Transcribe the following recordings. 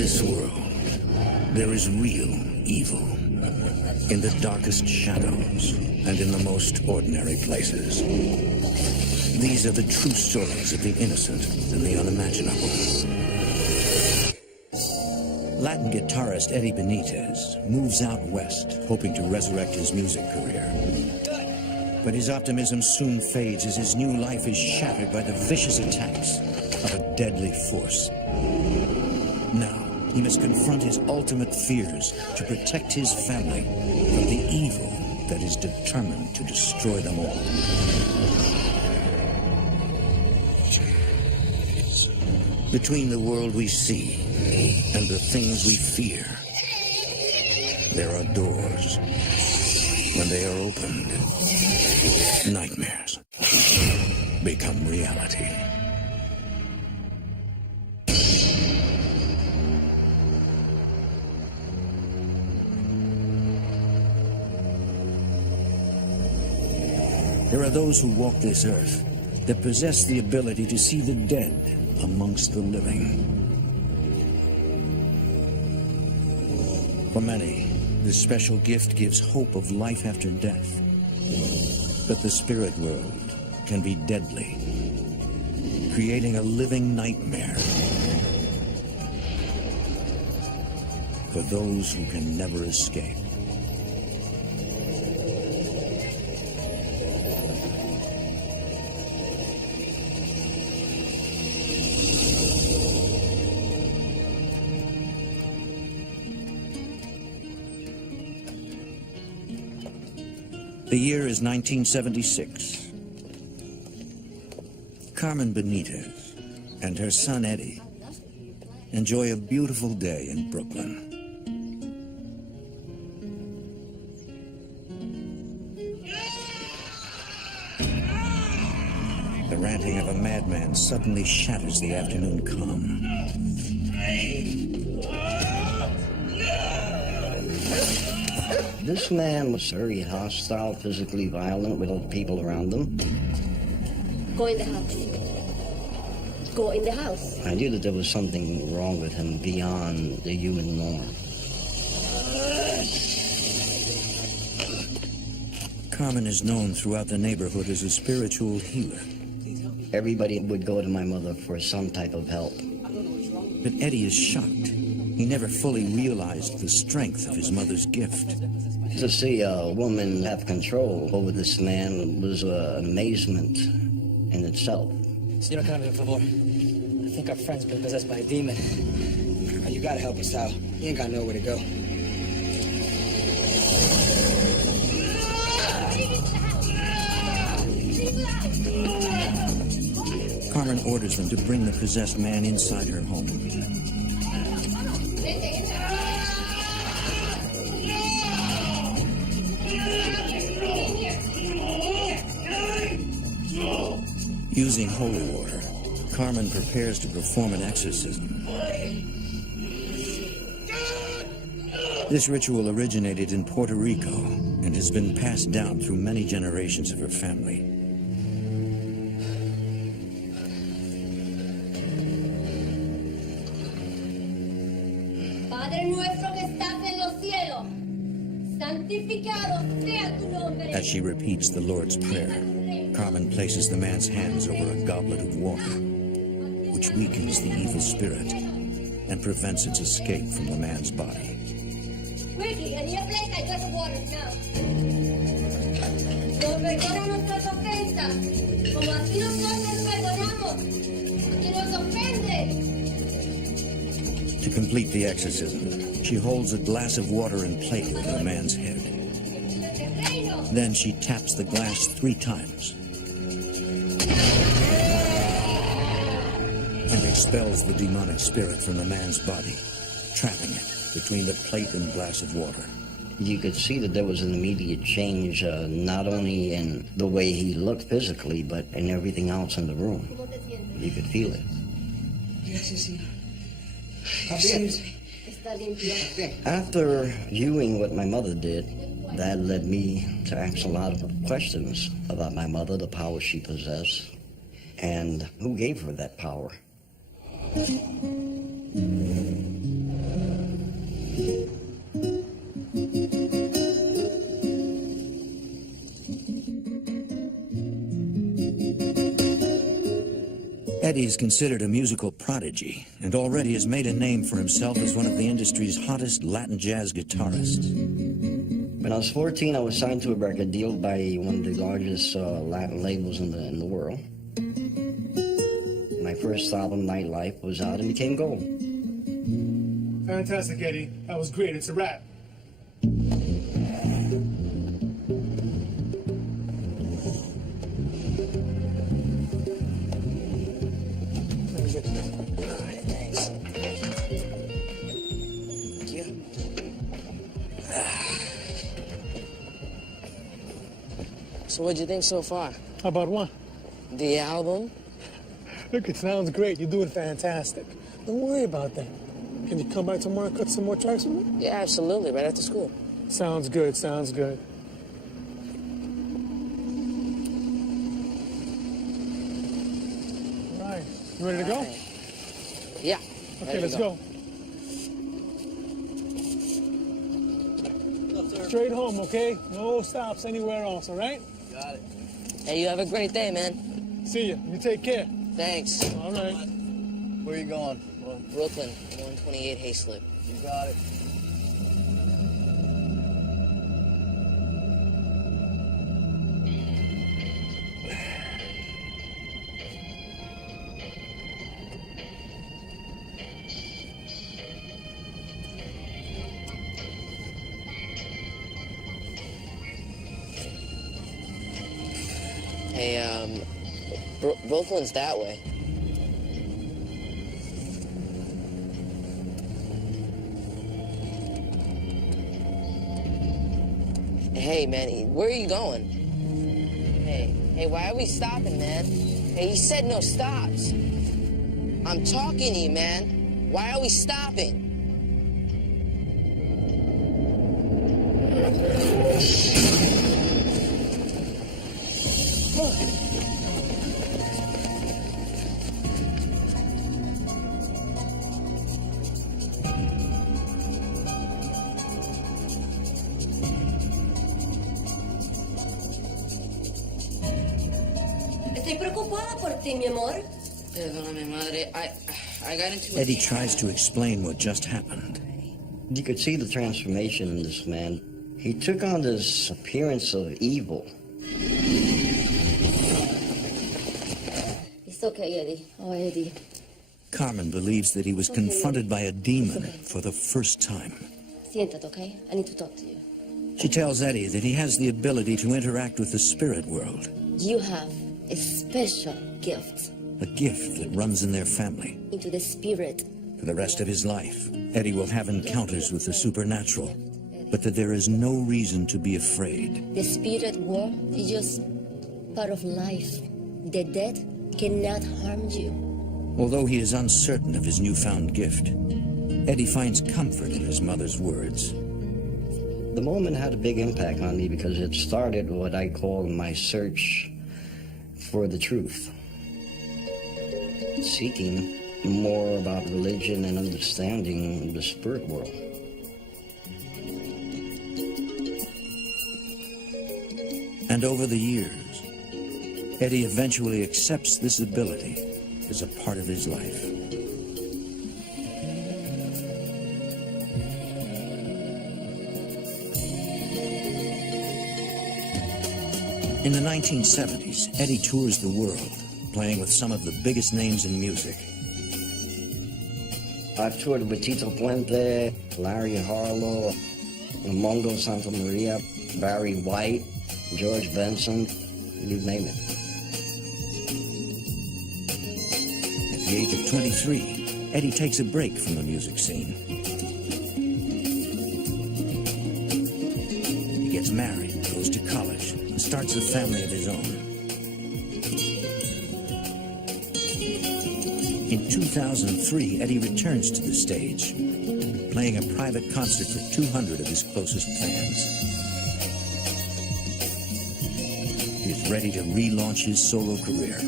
this world, there is real evil in the darkest shadows and in the most ordinary places. These are the true stories of the innocent and the unimaginable. Latin guitarist Eddie Benitez moves out west, hoping to resurrect his music career. But his optimism soon fades as his new life is shattered by the vicious attacks of a deadly force. Now, he must confront his ultimate fears to protect his family from the evil that is determined to destroy them all. Between the world we see and the things we fear, there are doors. When they are opened, nightmares become reality. There are those who walk this earth that possess the ability to see the dead amongst the living. For many, this special gift gives hope of life after death. But the spirit world can be deadly, creating a living nightmare for those who can never escape. The year is 1976. Carmen Benitez and her son Eddie enjoy a beautiful day in Brooklyn. The ranting of a madman suddenly shatters the afternoon calm. This man was very hostile, physically violent with all the people around him. Go in the house. Go in the house. I knew that there was something wrong with him beyond the human norm. Carmen is known throughout the neighborhood as a spiritual healer. Everybody would go to my mother for some type of help. But Eddie is shocked. He never fully realized the strength of his mother's gift. To see a woman have control over this man was an amazement in itself. Señor Carmen, por favor. I think our friend's been possessed by a demon. You gotta help us out. He ain't got nowhere to go. Carmen orders them to bring the possessed man inside her home. Using holy water, Carmen prepares to perform an exorcism. This ritual originated in Puerto Rico and has been passed down through many generations of her family. Padre nuestro que estás en los cielos, santificado sea tu nombre. As she repeats the Lord's Prayer, Carmen places the man's hands over a goblet of water, which weakens the evil spirit and prevents its escape from the man's body. Quickly, I need a plate, I got the water now. Nos perdona nuestras ofensas, como así nosotros perdonamos a quien nos ofende. To complete the exorcism, she holds a glass of water and plate over the man's head. Then she taps the glass 3 times and expels the demonic spirit from the man's body, trapping it between the plate and glass of water. You could see that there was an immediate change, not only in the way he looked physically, but in everything else in the room. You could feel it. After viewing what my mother did, that led me to ask a lot of questions about my mother, the power she possessed, and who gave her that power. Eddie is considered a musical prodigy and already has made a name for himself as one of the industry's hottest Latin jazz guitarists. When I was 14, I was signed to a record deal by one of the largest Latin labels in the world. My first album, Nightlife, was out and became gold. Fantastic, Eddie. That was great. It's a wrap. So what'd you think so far? How about one? The album? Look, it sounds great. You're doing fantastic. Don't worry about that. Can you come by tomorrow and cut some more tracks with me? Yeah, absolutely. Right after school. Sounds good. Sounds good. All right. You ready to go? Right. Yeah. Okay, let's go. Straight home, okay? No stops anywhere else, all right? Got it. Hey, you have a great day, man. See you. You take care. Thanks. All right. Where you going? Brooklyn, 128 Hayslip. You got it. Hey, Brooklyn's that way. Hey, man, where are you going? Hey, why are we stopping, man? Hey, you said no stops. I'm talking to you, man. Why are we stopping? Estoy preocupada por ti, mi amor. Perdóname, madre. I got into Eddie tries to explain what just happened. You could see the transformation in this man. He took on this appearance of evil. It's okay, Eddie. Oh, Eddie. Carmen believes that he was confronted by a demon for the first time. Siéntate, okay? I need to talk to you. She tells Eddie that he has the ability to interact with the spirit world, You have a special gift a gift that runs in their family. into the spirit. For the rest of his life, Eddie will have encounters with the supernatural, but that there is no reason to be afraid. The spirit world is just part of life. The dead cannot harm you. Although he is uncertain of his newfound gift, Eddie finds comfort in his mother's words. The moment had a big impact on me because it started what I call my search for the truth. Seeking more about religion and understanding the spirit world. And over the years, Eddie eventually accepts this ability as a part of his life. In the 1970s, Eddie tours the world, playing with some of the biggest names in music. I've toured with Tito Puente, Larry Harlow, Mongo Santa Maria, Barry White, George Benson, you name it. At the age of 23, Eddie takes a break from the music scene. He gets married, goes to college, and starts a family of his own. In 2003, Eddie returns to the stage, playing a private concert for 200 of his closest fans. He's ready to relaunch his solo career.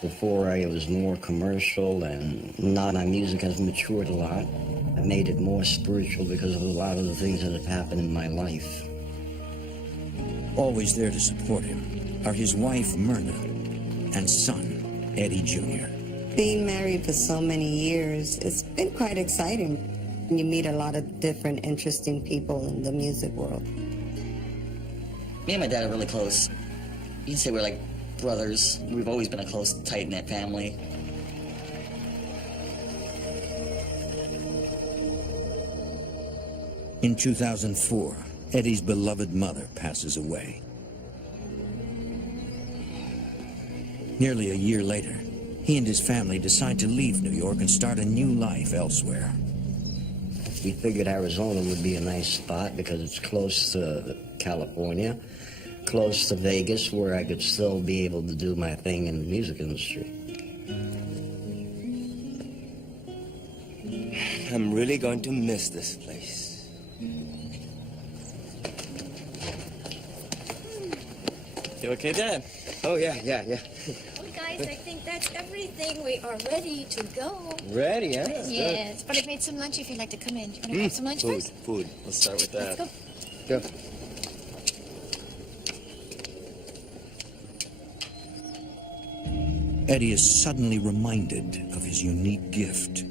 For before I was more commercial, and now my music has matured a lot. I made it more spiritual because of a lot of the things that have happened in my life. Always there to support him are his wife, Myrna, and son, Eddie Jr. Being married for so many years, it's been quite exciting. You meet a lot of different, interesting people in the music world. Me and my dad are really close. You can say we're like brothers. We've always been a close, tight-knit family. In 2004, Eddie's beloved mother passes away. Nearly a year later, he and his family decide to leave New York and start a new life elsewhere. We figured Arizona would be a nice spot because it's close to California, close to Vegas, where I could still be able to do my thing in the music industry. I'm really going to miss this place. You okay, Dad? Oh, yeah. Well, guys, I think that's everything. We are ready to go. Ready, huh? Yes, but I've made some lunch if you'd like to come in. You want to grab some lunch first? Food. Let's start with that. Let's Go. go. Eddie is suddenly reminded of his unique gift.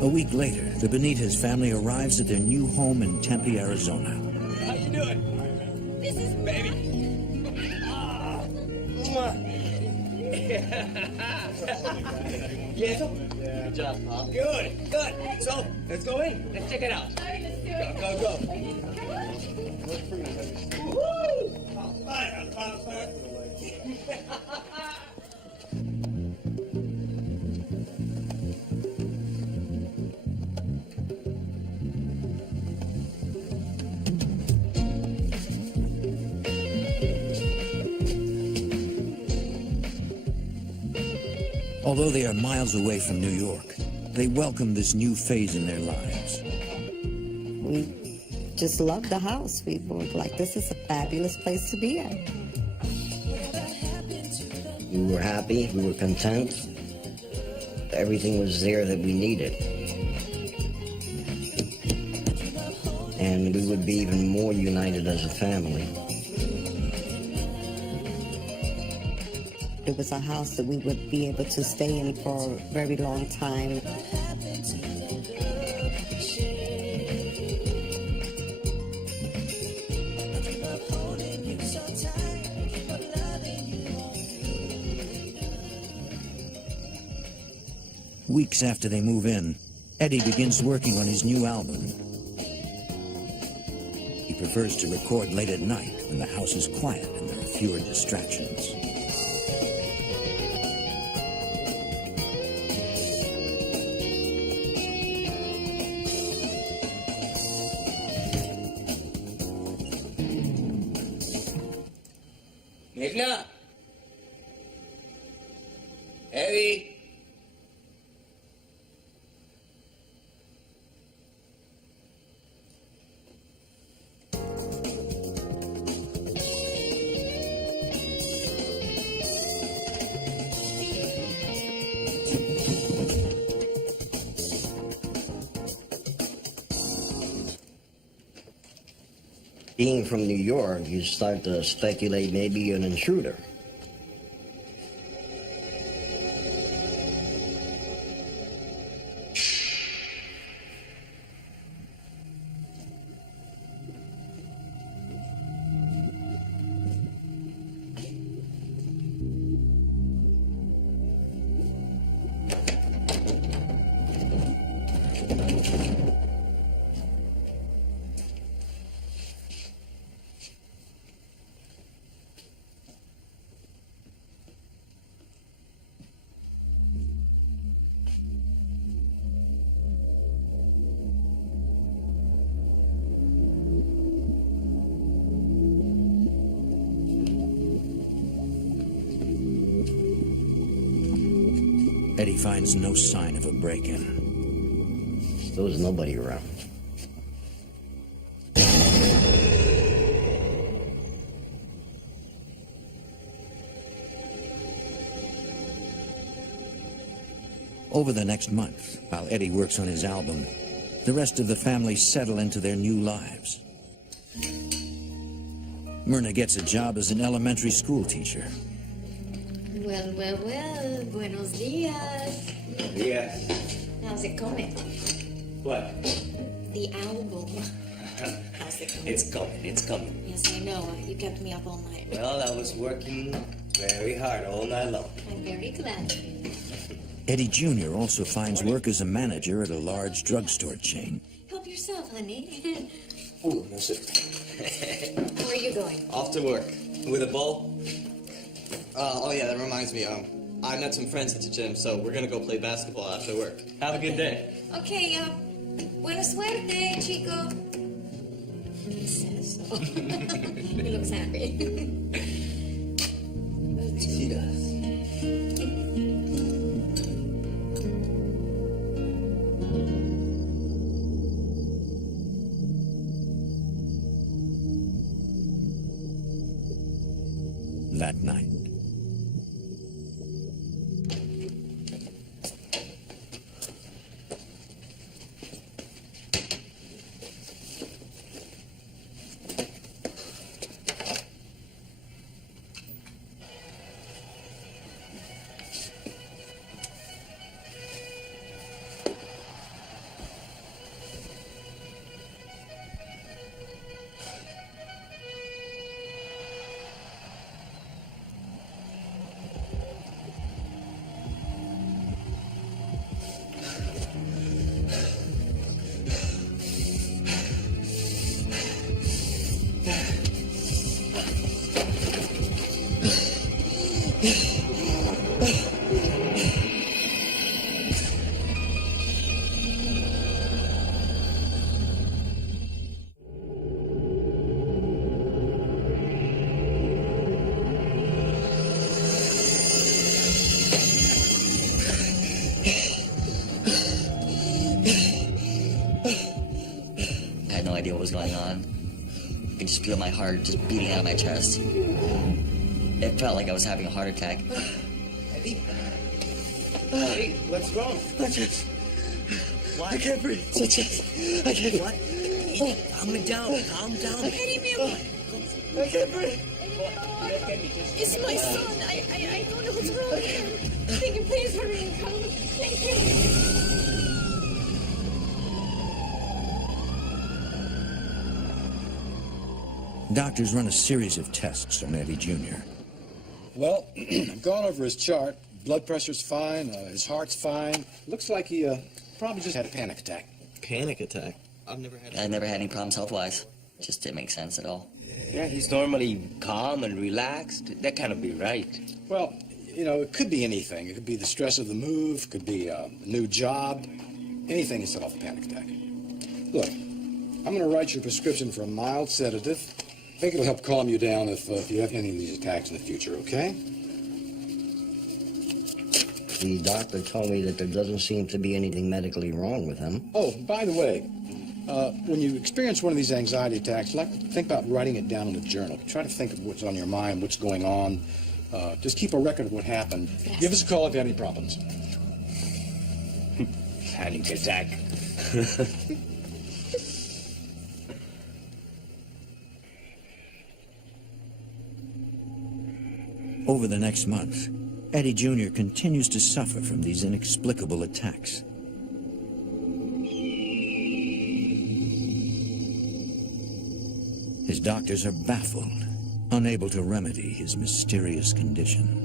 A week later, the Benitez family arrives at their new home in Tempe, Arizona. How you doing? This is Baby. Yeah, so? Good job, Pop. Good. So, let's go in. Let's check it out. Go. Woo! Although they are miles away from New York, they welcome this new phase in their lives. We just loved the house. We were like, this is a fabulous place to be at. We were happy, we were content. Everything was there that we needed. And we would be even more united as a family. It was a house that we would be able to stay in for a very long time. Weeks after they move in, Eddie begins working on his new album. He prefers to record late at night when the house is quiet and there are fewer distractions. Mifna. Eddie. Being from New York, you start to speculate maybe you're an intruder. Eddie finds no sign of a break-in. There was nobody around. Over the next month, while Eddie works on his album, the rest of the family settle into their new lives. Myrna gets a job as an elementary school teacher. Well, well, well. Buenos dias. Yes. How's it coming? What? The album. How's it coming? It's coming. It's coming. Yes, I know. You kept me up all night. Well, I was working very hard all night long. I'm very glad. Eddie Jr. also finds work as a manager at a large drugstore chain. Help yourself, honey. Ooh, no sir. Where are you going? Off to work. With a bowl? Oh yeah, that reminds me. I met some friends at the gym, so we're gonna go play basketball after work. Have a good day. Okay, buena suerte, chico. He says so. He looks happy. He does. That night. I had no idea what was going on. I could just feel my heart just beating out of my chest. It felt like I was having a heart attack. Eddie? Eddie, what's wrong? I can't breathe. I can't. What? Calm down. Calm down. Eddie, mi amor. I can't breathe. It's my son. I don't know what's wrong with him. Thank you, please hurry and come. Thank you. Doctors run a series of tests on Eddie Jr. Well, I've gone over his chart. Blood pressure's fine, his heart's fine. Looks like he probably just had a panic attack. Panic attack? I've never had any problems health-wise. Just didn't make sense at all. Yeah, he's normally calm and relaxed. That can't be right. Well, you know, it could be anything. It could be the stress of the move, could be a new job, anything to set off a panic attack. Look, I'm going to write you a prescription for a mild sedative. I think it'll help calm you down if you have any of these attacks in the future, okay? The doctor told me that there doesn't seem to be anything medically wrong with him. Oh, by the way, when you experience one of these anxiety attacks, think about writing it down in a journal. Try to think of what's on your mind, what's going on. Just keep a record of what happened. Yes. Give us a call if you have any problems. Panic attack. Over the next month, Eddie Jr. continues to suffer from these inexplicable attacks. His doctors are baffled, unable to remedy his mysterious condition.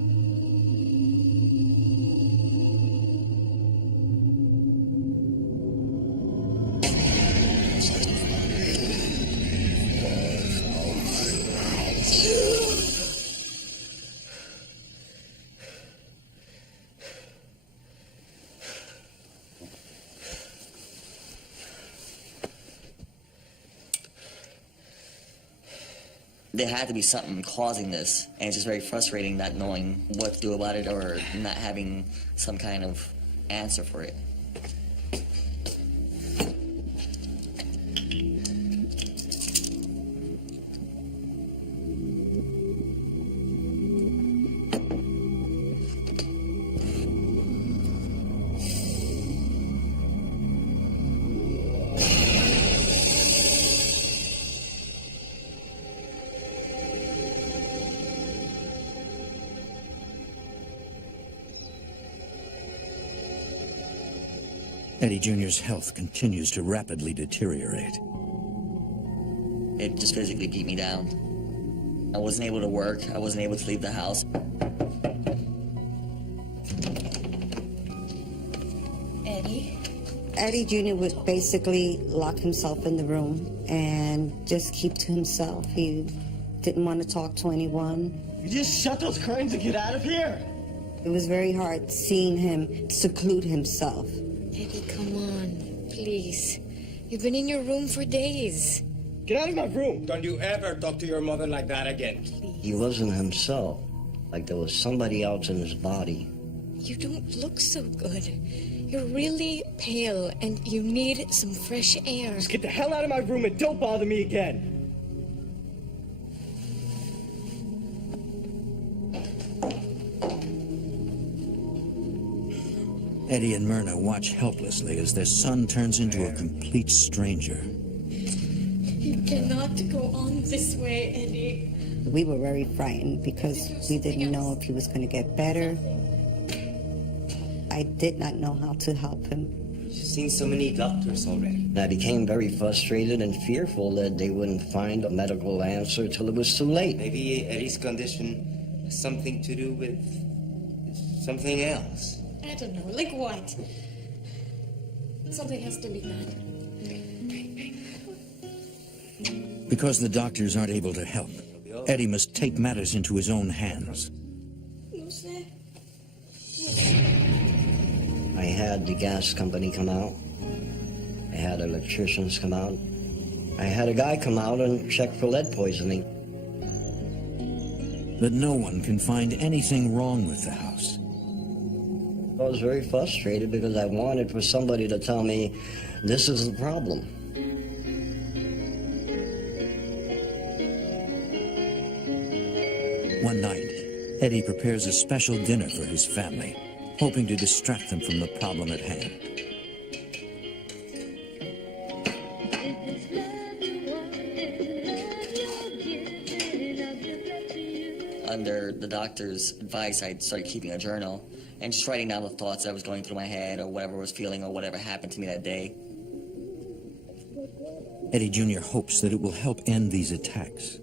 There had to be something causing this, and it's just very frustrating not knowing what to do about it or not having some kind of answer for it. Eddie Jr.'s health continues to rapidly deteriorate. It just physically beat me down. I wasn't able to work. I wasn't able to leave the house. Eddie? Eddie Jr. would basically lock himself in the room and just keep to himself. He didn't want to talk to anyone. You just shut those curtains and get out of here. It was very hard seeing him seclude himself. Eddie, come on, please. You've been in your room for days. Get out of my room. Don't you ever talk to your mother like that again. He wasn't himself. Like there was somebody else in his body. You don't look so good. You're really pale and you need some fresh air. Just get the hell out of my room and don't bother me again. Eddie and Myrna watch helplessly as their son turns into a complete stranger. You cannot go on this way, Eddie. We were very frightened because we didn't know if he was going to get better. I did not know how to help him. You've seen so many doctors already. I became very frustrated and fearful that they wouldn't find a medical answer till it was too late. Maybe Eddie's condition has something to do with something else. I don't know, like what? Something has to be done. Because the doctors aren't able to help, Eddie must take matters into his own hands. I had the gas company come out. I had electricians come out. I had a guy come out and check for lead poisoning. But no one can find anything wrong with the house. I was very frustrated because I wanted for somebody to tell me, this is the problem. One night, Eddie prepares a special dinner for his family, hoping to distract them from the problem at hand. Under the doctor's advice, I started keeping a journal and just writing down the thoughts that was going through my head or whatever I was feeling or whatever happened to me that day. Eddie Jr. hopes that it will help end these attacks.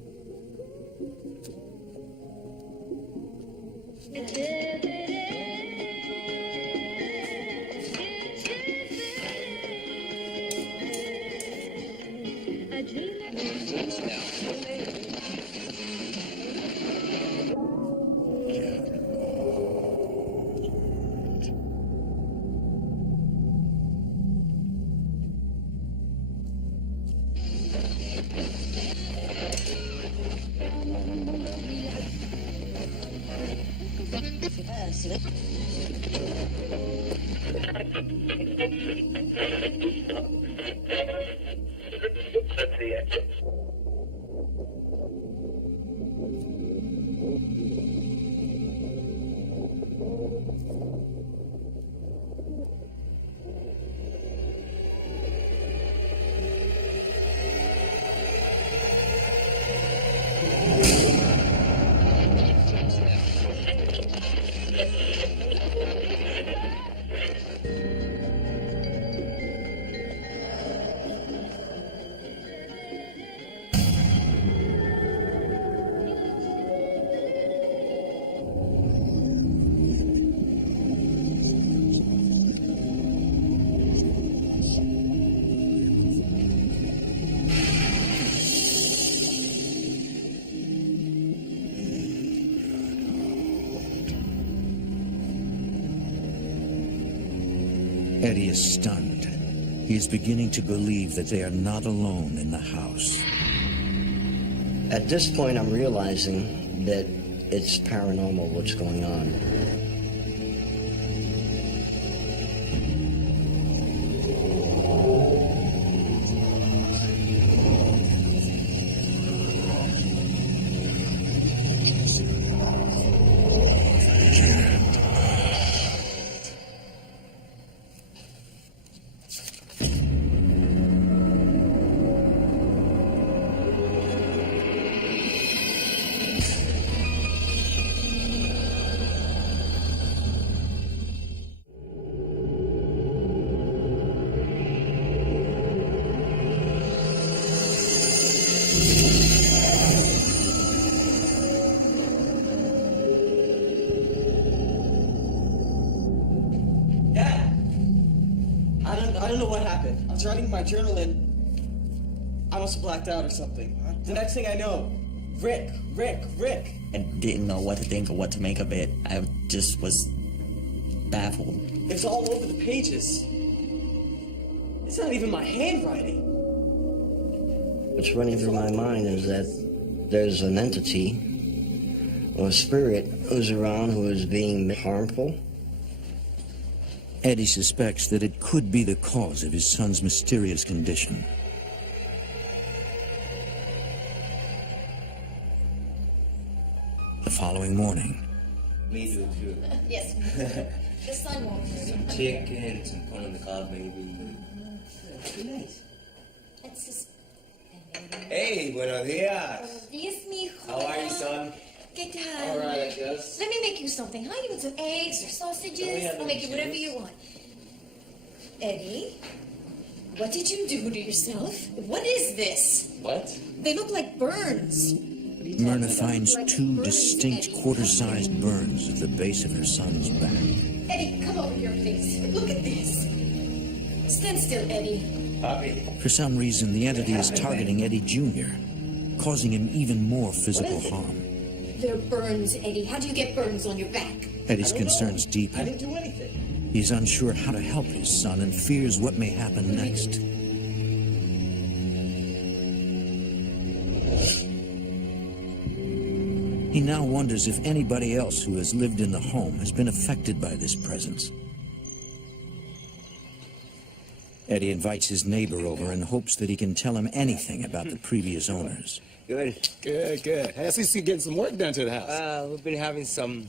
Eddie is stunned. He is beginning to believe that they are not alone in the house. At this point, I'm realizing that it's paranormal what's going on. I don't know what happened. I was writing my journal and I must have blacked out or something. The next thing I know, Rick. I didn't know what to think or what to make of it. I just was baffled. It's all over the pages. It's not even my handwriting. What's running through my mind is that there's an entity or a spirit who's around who is being harmful. Eddie suspects that it could be the cause of his son's mysterious condition. The following morning, Me do too. Yes. The sun won't. Some chicken, some corn on the cob, maybe. Nice. That's just... Hey, buenos dias. Dios, mijo. How are you, son? ¿Qué tal? All right, I guess. Let me make you something. Huh? You want some eggs or sausages? yeah, I'll make you whatever you want. Eddie, what did you do to yourself? What is this? What? They look like burns. Myrna finds two distinct quarter-sized burns at the base of her son's back. Eddie, come over here, please. Look at this. Stand still, Eddie. Papi. For some reason, the entity is targeting Eddie Jr., causing him even more physical harm. They're burns, Eddie. How do you get burns on your back? Eddie's concerns I deepen. didn't do anything. He's unsure how to help his son and fears what may happen next. He now wonders if anybody else who has lived in the home has been affected by this presence. Eddie invites his neighbor over and hopes that he can tell him anything about the previous owners. Good. Good. I see you getting some work done to the house. We've been having some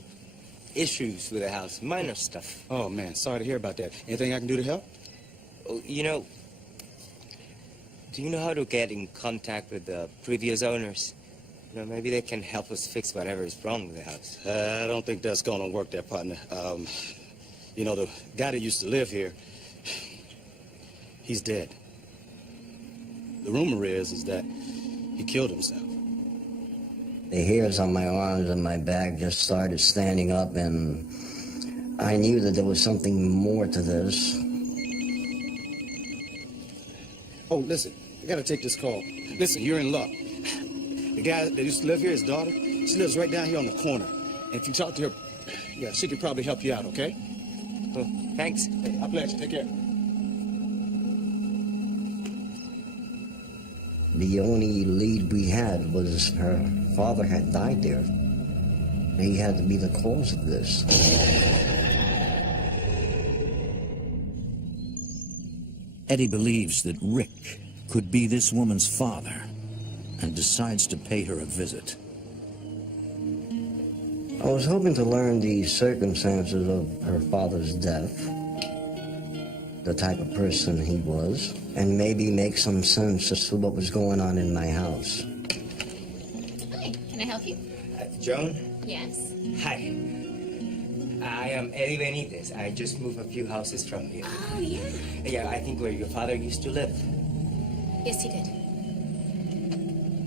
issues with the house, minor stuff. Oh, man, sorry to hear about that. Anything I can do to help? Oh, you know, do you know how to get in contact with the previous owners? You know, maybe they can help us fix whatever is wrong with the house. I don't think that's gonna work there, partner. You know, the guy that used to live here, he's dead. The rumor is that he killed himself. The hairs on my arms and my back just started standing up, and I knew that there was something more to this. Oh, listen, I gotta take this call. Listen, you're in luck. The guy that used to live here, his daughter, she lives right down here on the corner. And if you talk to her, yeah, she could probably help you out, okay? Oh, thanks. Hey, I bless you. Take care. The only lead we had was her father had died there. He had to be the cause of this. Eddie believes that Rick could be this woman's father and decides to pay her a visit. I was hoping to learn the circumstances of her father's death, the type of person he was, and maybe make some sense as to what was going on in my house. Hi, can I help you? Joan? Yes. Hi. I am Eddie Benitez. I just moved a few houses from here. Oh, yeah. Yeah, I think where your father used to live. Yes, he did.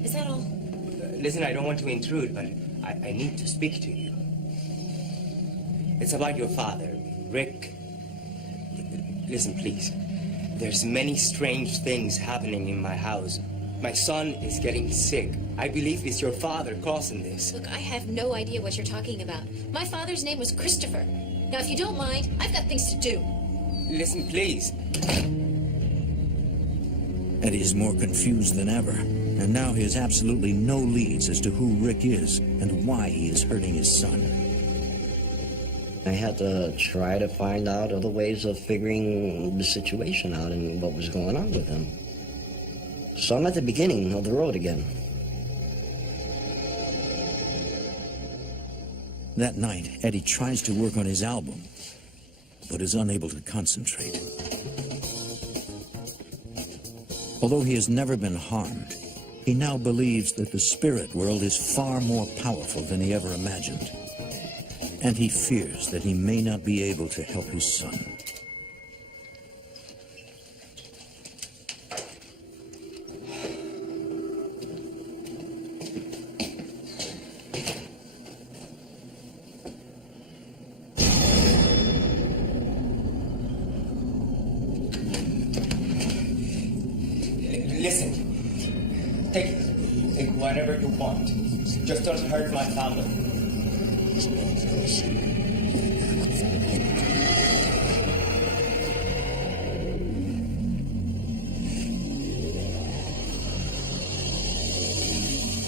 Is that all? Listen, I don't want to intrude, but I need to speak to you. It's about your father, Rick. Listen, please. There's many strange things happening in my house. My son is getting sick. I believe it's your father causing this. Look, I have no idea what you're talking about. My father's name was Christopher. Now, if you don't mind, I've got things to do. Listen, please. Eddie is more confused than ever And now he has absolutely no leads as to who Rick is and why he is hurting his son. I had to try to find out other ways of figuring the situation out and what was going on with him. So I'm at the beginning of the road again. That night, Eddie tries to work on his album, but is unable to concentrate. Although he has never been harmed, he now believes that the spirit world is far more powerful than he ever imagined. And he fears that he may not be able to help his son. Listen, take whatever you want. Just don't hurt my family.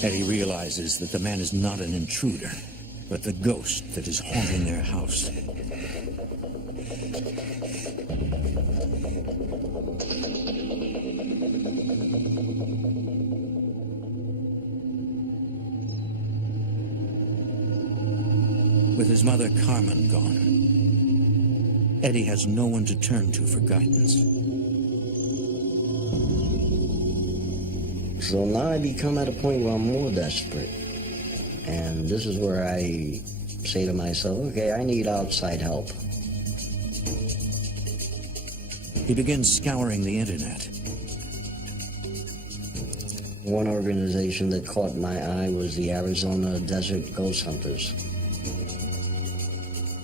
Eddie realizes that the man is not an intruder, but the ghost that is haunting their house. With his mother Carmen gone, Eddie has no one to turn to for guidance. So now I become at a point where I'm more desperate. And this is where I say to myself, okay, I need outside help. He begins scouring the internet. One organization that caught my eye was the Arizona Desert Ghost Hunters.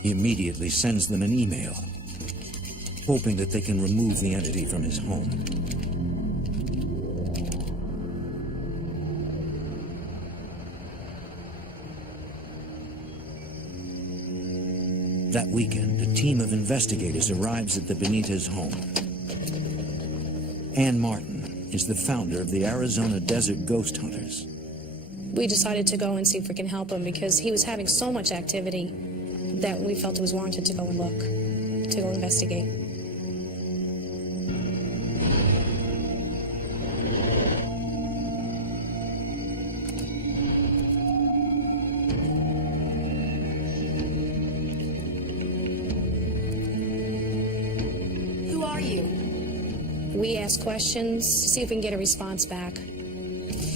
He immediately sends them an email, hoping that they can remove the entity from his home. That weekend, a team of investigators arrives at the Benitez home. Ann Martin is the founder of the Arizona Desert Ghost Hunters. We decided to go and see if we can help him because he was having so much activity that we felt it was warranted to go and look, to go investigate. Who are you? We ask questions to see if we can get a response back.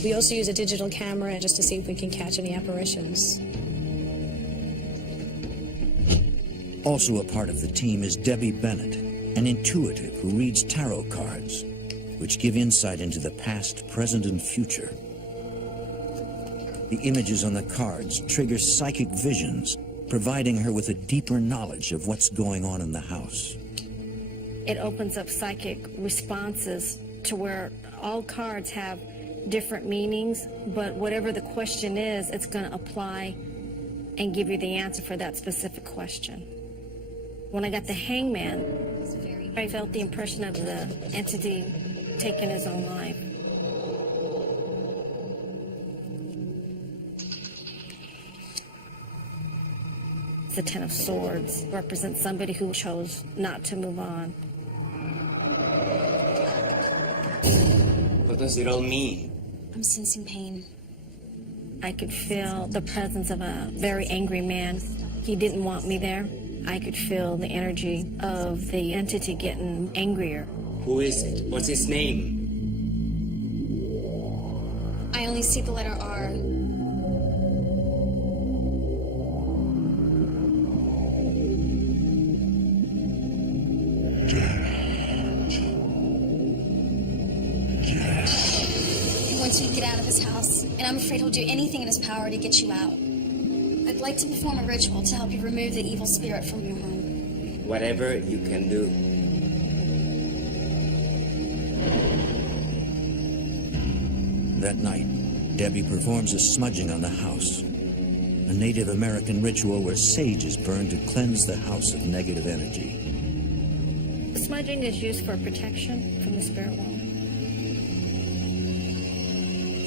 We also use a digital camera just to see if we can catch any apparitions. Also a part of the team is Debbie Bennett, an intuitive who reads tarot cards, which give insight into the past, present, and future. The images on the cards trigger psychic visions, providing her with a deeper knowledge of what's going on in the house. It opens up psychic responses to where all cards have different meanings, but whatever the question is, it's going to apply and give you the answer for that specific question. When I got the hangman, I felt the impression of the entity taking his own life. The Ten of Swords represents somebody who chose not to move on. What does it all mean? I'm sensing pain. I could feel the presence of a very angry man. He didn't want me there. I could feel the energy of the entity getting angrier. Who is it? What's his name? I only see the letter R. He wants you to get out of his house, and I'm afraid he'll do anything in his power to get you out. I'd like to perform a ritual to help you remove the evil spirit from your home. Whatever you can do. That night, Debbie performs a smudging on the house, a Native American ritual where sage is burned to cleanse the house of negative energy. Smudging is used for protection from the spirit world.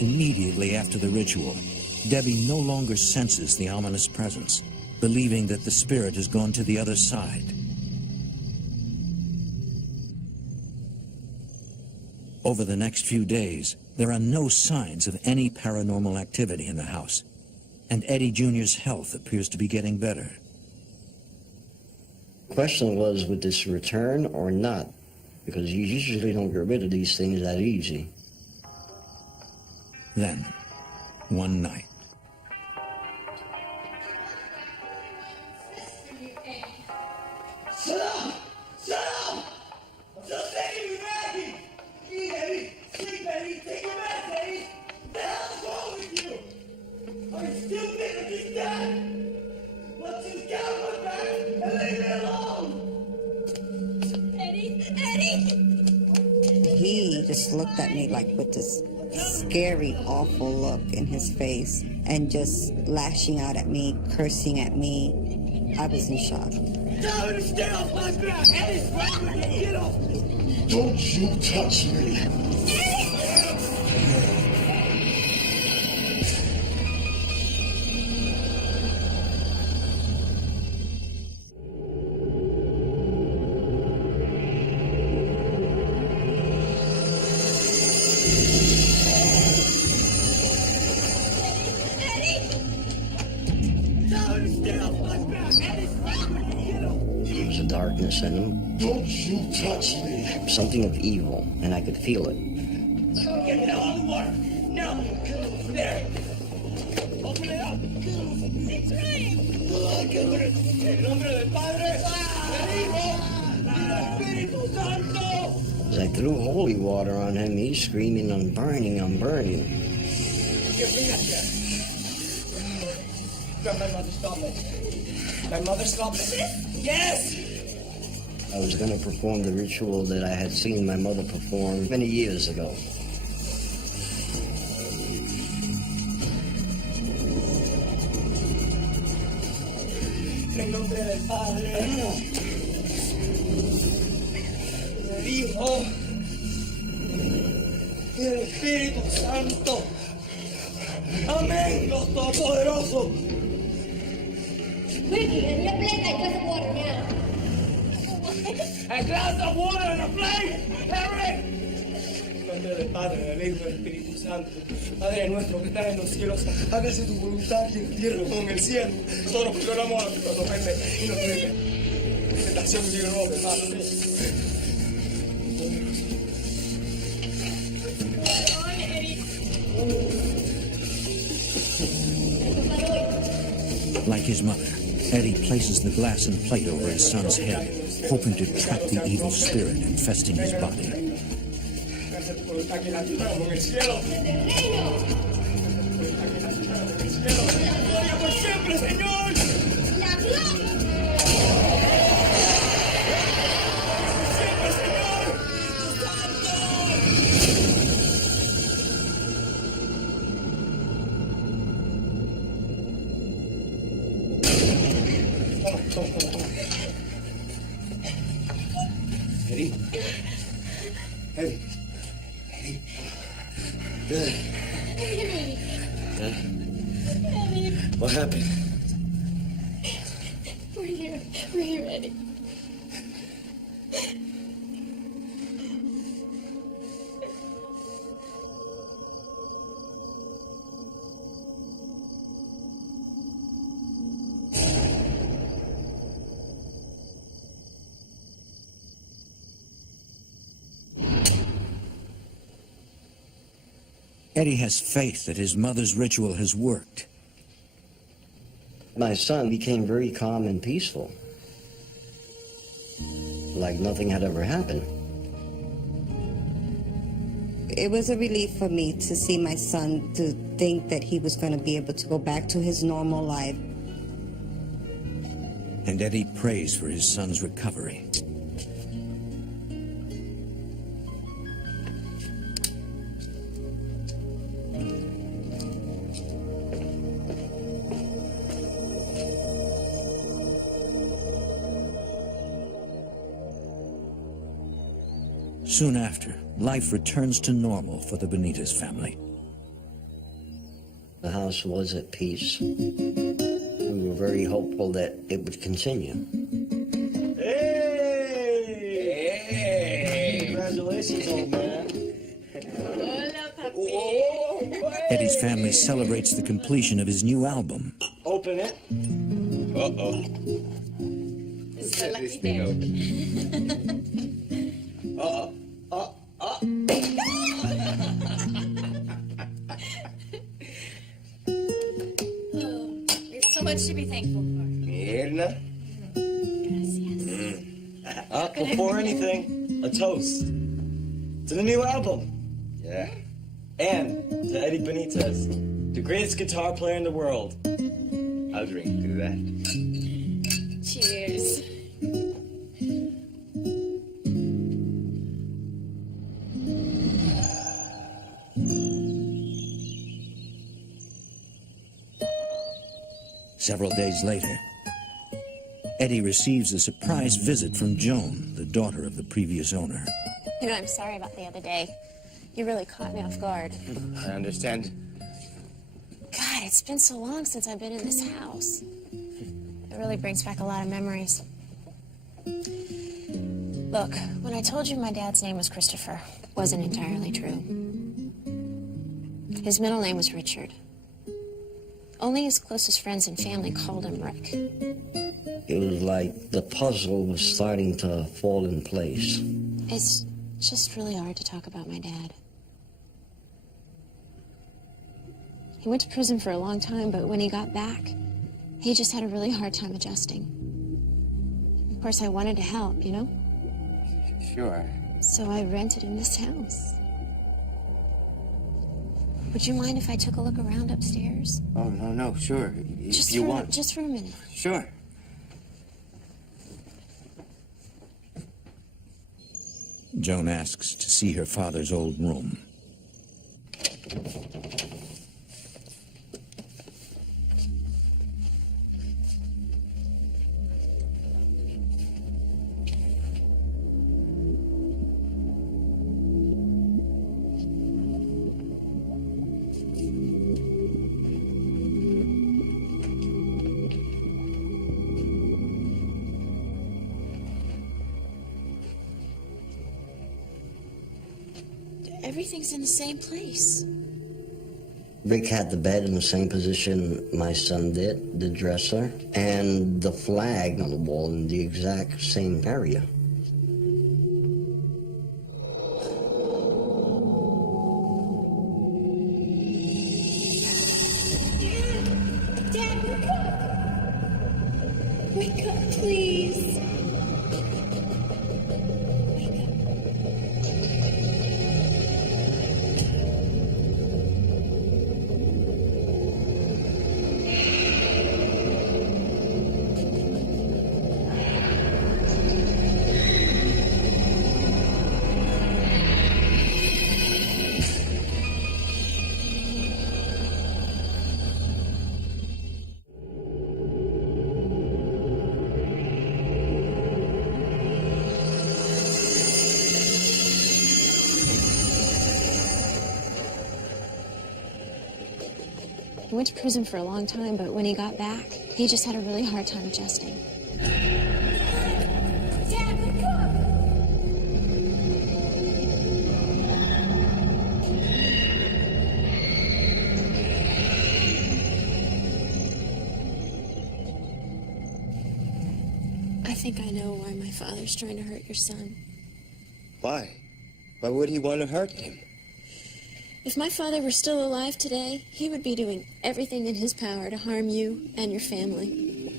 Immediately after the ritual, Debbie no longer senses the ominous presence, believing that the spirit has gone to the other side. Over the next few days, there are no signs of any paranormal activity in the house, and Eddie Jr.'s health appears to be getting better. The question was, would this return or not? Because you usually don't get rid of these things that easy. Then, one night, Shut up! Shut up! I'm so sick of you nagging! Eat, Eddie! Sleep, Eddie! Take your meds, Eddie! What the hell is wrong with you? Are you stupid or just dead? Why don't you get off my back and leave me alone? Eddie! Eddie! He just looked at me like with this scary, awful look in his face and just lashing out at me, cursing at me. I was in shock. Tell her to stay off my back! Eddie's right with me! Get off me! Don't you touch me! There was a darkness in him. Don't you touch me! Something of evil, and I could feel it. Get me the holy water! No! There! Open it up! It's right! En nombre del Padre, del Hijo, y del Espíritu Santo! As I threw holy water on him, he's screaming, I'm burning, I'm burning. Your fingers here. My mother stopped me. My mother stopped me. Yes! I was going to perform the ritual that I had seen my mother perform many years ago. En nombre del Padre, del Hijo y del Espíritu Santo. Amén, Dios Todopoderoso. Ricky, and your plate, I glass of water now. A glass of water and a plate. Hurry! En nombre del Padre, del Hijo y del Espíritu Santo. Padre nuestro que estás en los cielos, hágase tu voluntad en la tierra como en el cielo. Nosotros perdonamos a los que nos ofenden y nos libre. Tentación y líbranos del mal. like his mother, Eddie places the glass and plate over his son's head, hoping to trap the evil spirit infesting his body. Eddie? Eddie? Eddie? Good. Eddie. Huh? Eddie. What happened? We're here. We're here, Eddie. Eddie has faith that his mother's ritual has worked. My son became very calm and peaceful, like nothing had ever happened. It was a relief for me to see my son, to think that he was going to be able to go back to his normal life. And Eddie prays for his son's recovery. Soon after, life returns to normal for the Benitez family. The house was at peace. We were very hopeful that it would continue. Hey! Congratulations, old man. Eddie's family celebrates the completion of his new album. Open it. Uh-oh. It's the lucky day. There's so much to be thankful for. Mirna. Gracias. Before anything, a toast to the new album. Yeah. And to Eddie Benitez, the greatest guitar player in the world. I'll drink to that. Cheers. Several days later, Eddie receives a surprise visit from Joan, the daughter of the previous owner. You know, I'm sorry about the other day. You really caught me off guard. I understand. God, it's been so long since I've been in this house. It really brings back a lot of memories. Look, when I told you my dad's name was Christopher, it wasn't entirely true. His middle name was Richard. Only his closest friends and family called him Rick. It was like the puzzle was starting to fall in place. It's just really hard to talk about my dad. He went to prison for a long time, but when he got back, he just had a really hard time adjusting. Of course, I wanted to help, you know? Sure. So I rented him this house. Would you mind if I took a look around upstairs? Oh, no, sure. Just If you for, want. just for a minute. Sure. Joan asks to see her father's old room. Everything's in the same place. Rick had the bed in the same position my son did, the dresser, and the flag on the wall in the exact same area. Dad, wake up! Wake up, please. He went to prison for a long time, but when he got back, he just had a really hard time adjusting. Dad, wake up! I think I know why my father's trying to hurt your son. Why? Why would he want to hurt him? If my father were still alive today, he would be doing everything in his power to harm you and your family.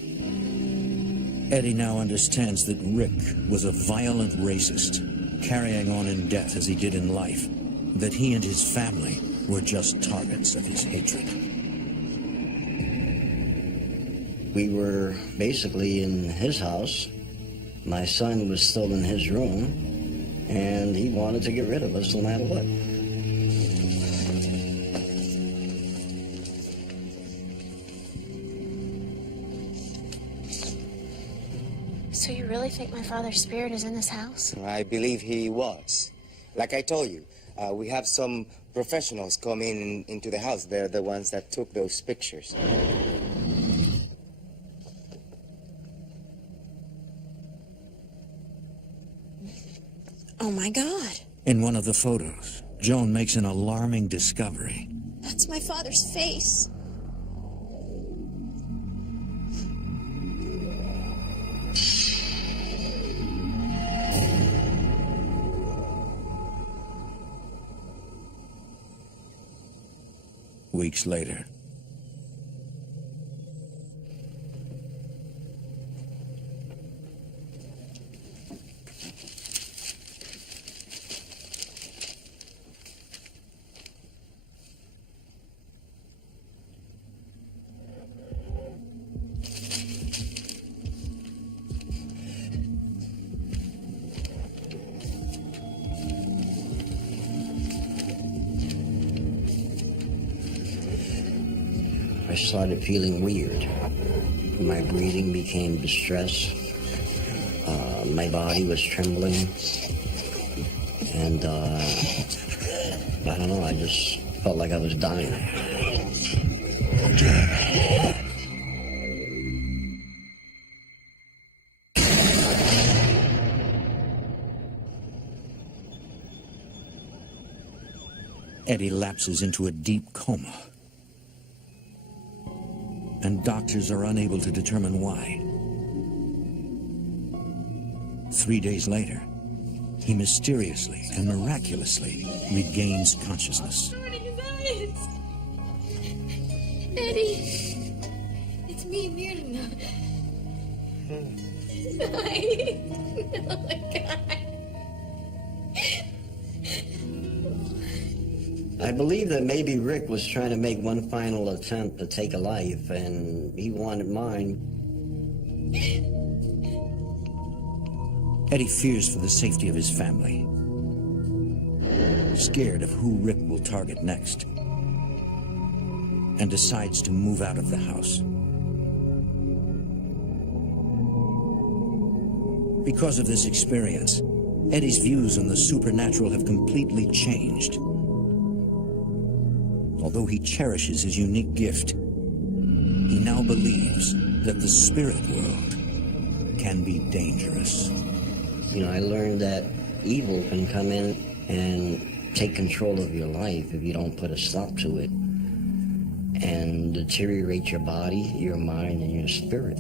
Eddie now understands that Rick was a violent racist, carrying on in death as he did in life, that he and his family were just targets of his hatred. We were basically in his house. My son was still in his room, and he wanted to get rid of us no matter what. So you really think my father's spirit is in this house? I believe he was. Like I told you, we have some professionals come into the house. They're the ones that took those pictures. Oh my God. In one of the photos, Joan makes an alarming discovery. That's my father's face. Weeks later. I started feeling weird. My breathing became distressed. My body was trembling. And I don't know, I just felt like I was dying. Eddie lapses into a deep coma. And doctors are unable to determine why. 3 days later, he mysteriously and miraculously regains consciousness. Eddie, it's me, Mirna. Hi. Oh my God. I believe that maybe Rick was trying to make one final attempt to take a life, and he wanted mine. Eddie fears for the safety of his family, scared of who Rick will target next, and decides to move out of the house. Because of this experience, Eddie's views on the supernatural have completely changed. Although he cherishes his unique gift, he now believes that the spirit world can be dangerous. You know, I learned that evil can come in and take control of your life if you don't put a stop to it, and deteriorate your body, your mind, and your spirit.